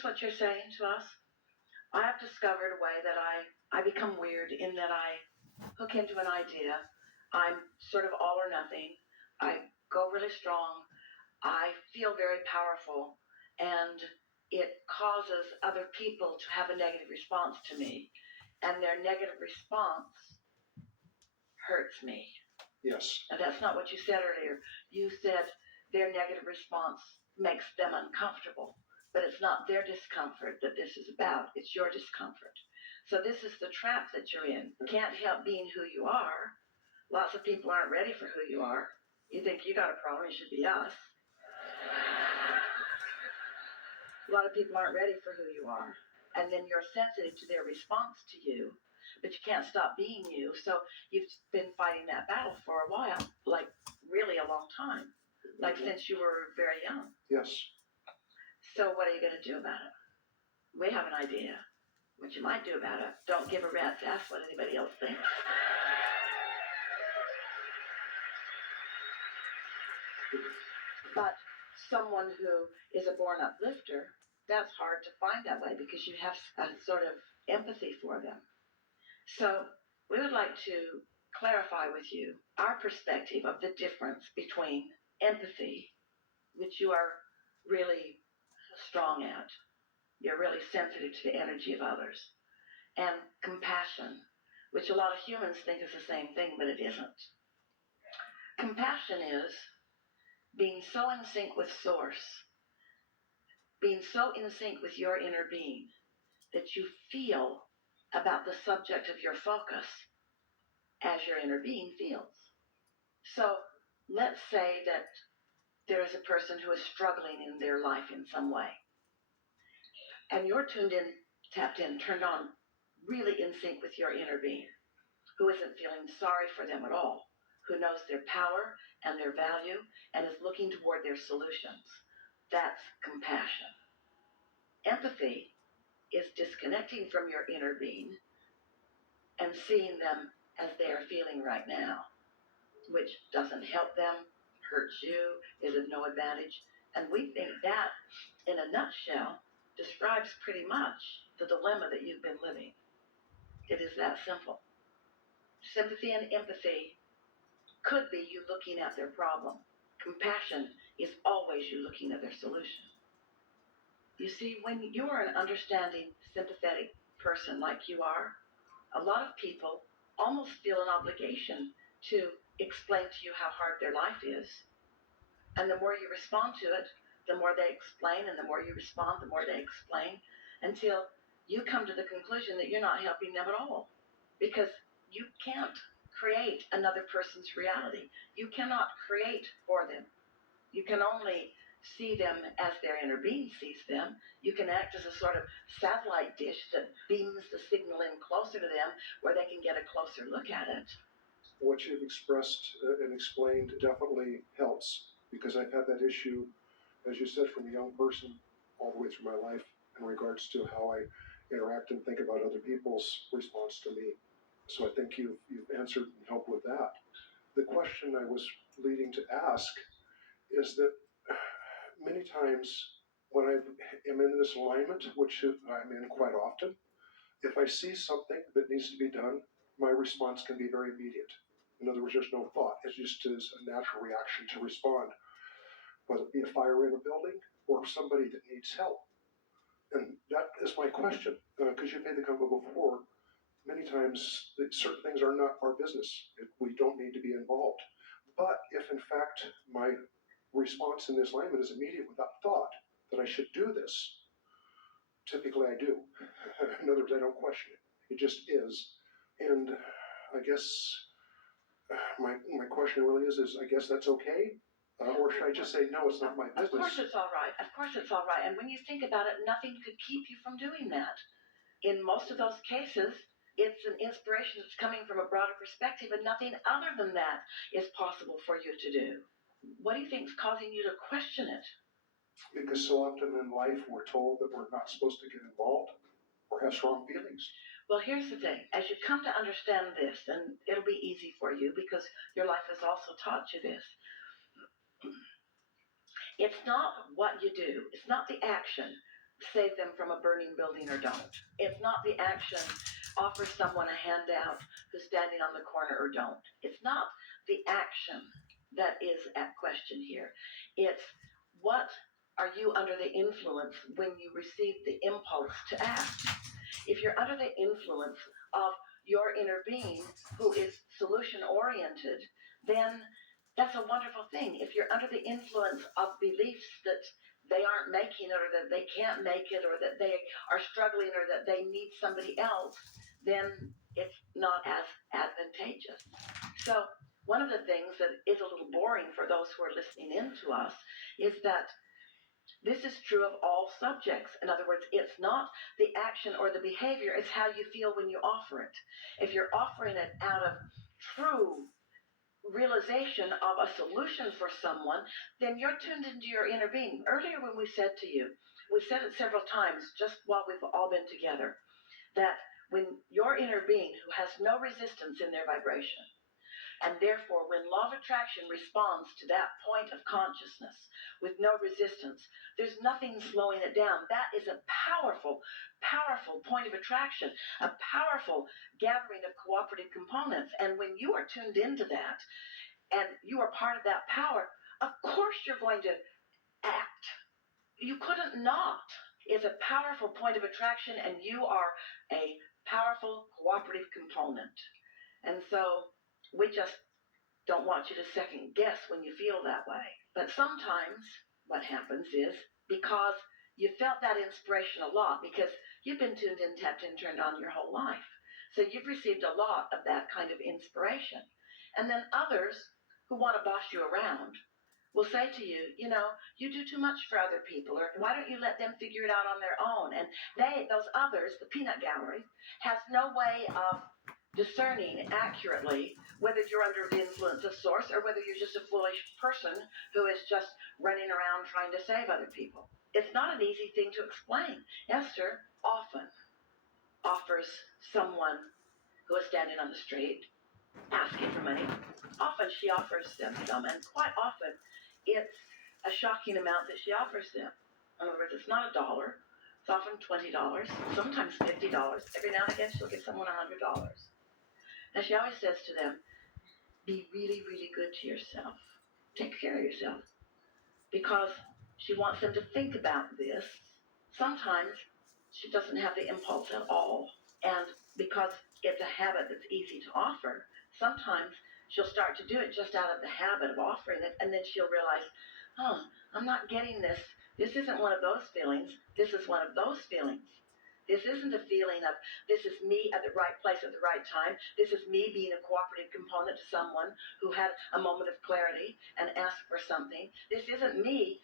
this what you're saying to us? I have discovered a way that I become weird in that I hook into an idea. I'm sort of all or nothing. I go really strong. I feel very powerful, and it causes other people to have a negative response to me, and their negative response hurts me. Yes. And that's not what you said earlier. You said their negative response makes them uncomfortable, but it's not their discomfort that this is about. It's your discomfort. So this is the trap that you're in. You can't help being who you are. Lots of people aren't ready for who you are. You think you got a problem, it should be us. A lot of people aren't ready for who you are. And then you're sensitive to their response to you, but you can't stop being you. So you've been fighting that battle for a while, like really a long time, like since you were very young. Yes. So what are you going to do about it? We have an idea. What you might do about it, don't give a rat's ass what anybody else thinks. But someone who is a born uplifter, that's hard to find that way because you have a sort of empathy for them. So we would like to clarify with you our perspective of the difference between empathy, which you are really strong at. You're really sensitive to the energy of others. And compassion, which a lot of humans think is the same thing, but it isn't. Compassion is being so in sync with Source, being so in sync with your inner being that you feel about the subject of your focus as your inner being feels. So let's say that there is a person who is struggling in their life in some way, and you're tuned in, tapped in, turned on, really in sync with your inner being, who isn't feeling sorry for them at all, who knows their power and their value and is looking toward their solutions. That's compassion. Empathy is disconnecting from your inner being and seeing them as they are feeling right now, which doesn't help them, hurts you, is of no advantage. And we think that, in a nutshell, describes pretty much the dilemma that you've been living. It is that simple. Sympathy and empathy could be you looking at their problem. Compassion is always you looking at their solution. You see, when you are an understanding, sympathetic person like you are, a lot of people almost feel an obligation to explain to you how hard their life is. And the more you respond to it, the more they explain, and the more you respond, the more they explain, until you come to the conclusion that you're not helping them at all. Because you can't create another person's reality. You cannot create for them. You can only see them as their inner being sees them. You can act as a sort of satellite dish that beams the signal in closer to them where they can get a closer look at it. What you've expressed and explained definitely helps, because I've had that issue, as you said, from a young person all the way through my life in regards to how I interact and think about other people's response to me. So I think you've answered and helped with that. The question I was leading to ask is that many times when I am in this alignment, which I'm in quite often, if I see something that needs to be done, my response can be very immediate. In other words, there's no thought. It just is a natural reaction to respond, whether it be a fire in a building or somebody that needs help. And that is my question, because you've made the comment before, many times certain things are not our business. We don't need to be involved. But if in fact my response in this alignment is immediate without thought that I should do this, typically I do. In other words, I don't question it. It just is. And I guess my question really is I guess that's okay? Or should I just say, no, it's not my business? Of course it's all right. Of course it's all right. And when you think about it, nothing could keep you from doing that. In most of those cases, it's an inspiration that's coming from a broader perspective, and nothing other than that is possible for you to do. What do you think is causing you to question it? Because so often in life we're told that we're not supposed to get involved or have strong feelings. Well, here's the thing. As you come to understand this, and it'll be easy for you because your life has also taught you this, it's not what you do. It's not the action save them from a burning building or don't. It's not the action, offer someone a handout who's standing on the corner or don't. It's not the action that is at question here. It's what are you under the influence when you receive the impulse to act? If you're under the influence of your inner being who is solution oriented, then that's a wonderful thing. If you're under the influence of beliefs that they aren't making it, or that they can't make it, or that they are struggling, or that they need somebody else, then it's not as advantageous. So one of the things that is a little boring for those who are listening in to us is that this is true of all subjects. In other words, it's not the action or the behavior, it's how you feel when you offer it. If you're offering it out of true realization of a solution for someone, then you're tuned into your inner being. Earlier when we said to you, we said it several times just while we've all been together, that when your inner being, who has no resistance in their vibration, and therefore when law of attraction responds to that point of consciousness with no resistance, there's nothing slowing it down. That is a powerful, powerful point of attraction, a powerful gathering of cooperative components. And when you are tuned into that and you are part of that power, of course you're going to act. You couldn't not. It's a powerful point of attraction, and you are a powerful cooperative component. And so we just don't want you to second guess when you feel that way. But sometimes what happens is, because you felt that inspiration a lot, because you've been tuned in, tapped in, turned on your whole life. So you've received a lot of that kind of inspiration. And then others who want to boss you around will say to you, you know, you do too much for other people, or why don't you let them figure it out on their own? And those others, the peanut gallery, has no way of discerning accurately whether you're under the influence of source or whether you're just a foolish person who is just running around trying to save other people. It's not an easy thing to explain. Esther often offers someone who is standing on the street asking for money. Often she offers them some, and quite often it's a shocking amount that she offers them. In other words, it's not $1. It's often $20, sometimes $50. Every now and again she'll give someone $100. And she always says to them, be really, really good to yourself. Take care of yourself. Because she wants them to think about this. Sometimes she doesn't have the impulse at all. And because it's a habit that's easy to offer, sometimes she'll start to do it just out of the habit of offering it. And then she'll realize, oh, I'm not getting this. This isn't one of those feelings. This is one of those feelings. This isn't a feeling of, this is me at the right place at the right time. This is me being a cooperative component to someone who had a moment of clarity and asked for something. This isn't me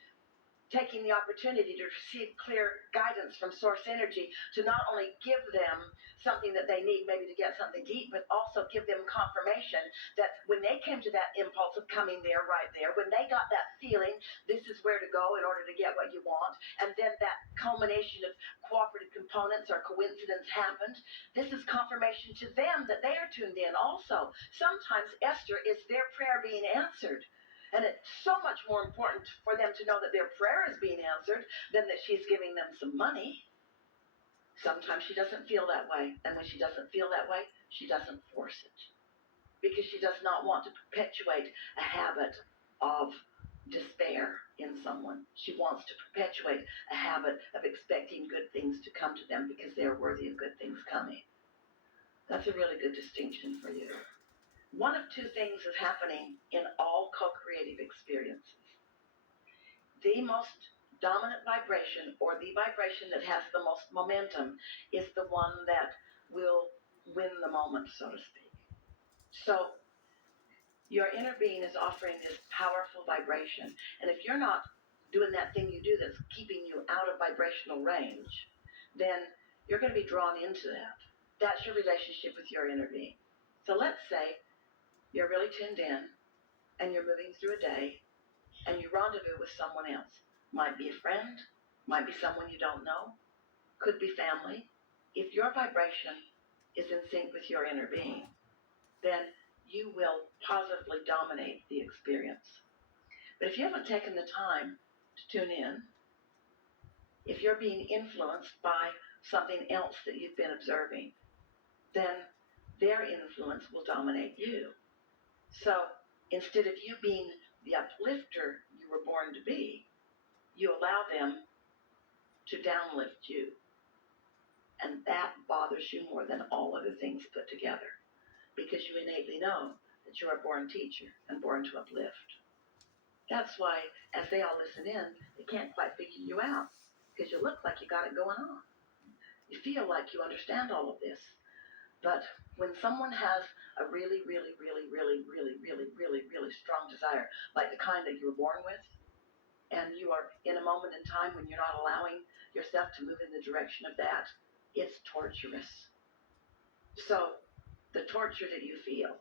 taking the opportunity to receive clear guidance from source energy to not only give them something that they need, maybe to get something to eat, but also give them confirmation that when they came to that impulse of coming there, right there, when they got that feeling, this is where to go in order to get what you want, and then that culmination of cooperative components or coincidence happened, this is confirmation to them that they are tuned in also. Sometimes Esther is their prayer being answered. And it's so much more important for them to know that their prayer is being answered than that she's giving them some money. Sometimes she doesn't feel that way. And when she doesn't feel that way, she doesn't force it. Because she does not want to perpetuate a habit of despair in someone. She wants to perpetuate a habit of expecting good things to come to them because they are worthy of good things coming. That's a really good distinction for you. One of two things is happening in all co-creative experiences. The most dominant vibration, or the vibration that has the most momentum, is the one that will win the moment, so to speak. So your inner being is offering this powerful vibration. And if you're not doing that thing you do that's keeping you out of vibrational range, then you're going to be drawn into that. That's your relationship with your inner being. So let's say you're really tuned in, and you're moving through a day, and you rendezvous with someone else. Might be a friend, might be someone you don't know, could be family. If your vibration is in sync with your inner being, then you will positively dominate the experience. But if you haven't taken the time to tune in, If you're being influenced by something else that you've been observing, then their influence will dominate you. So instead of you being the uplifter you were born to be, you allow them to downlift you. And that bothers you more than all other things put together, because you innately know that you're a born teacher and born to uplift. That's why, as they all listen in, they can't quite figure you out, because you look like you got it going on. You feel like you understand all of this. But when someone has a really, really, really, really, really, really, really, really strong desire, like the kind that you were born with, and you are in a moment in time when you're not allowing yourself to move in the direction of that, it's torturous. So the torture that you feel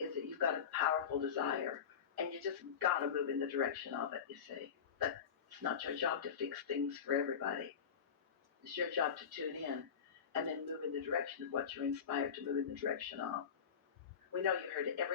is that you've got a powerful desire, and you just got to move in the direction of it, you see. But it's not your job to fix things for everybody. It's your job to tune in and then move in the direction of what you're inspired to move in the direction of. We know you heard every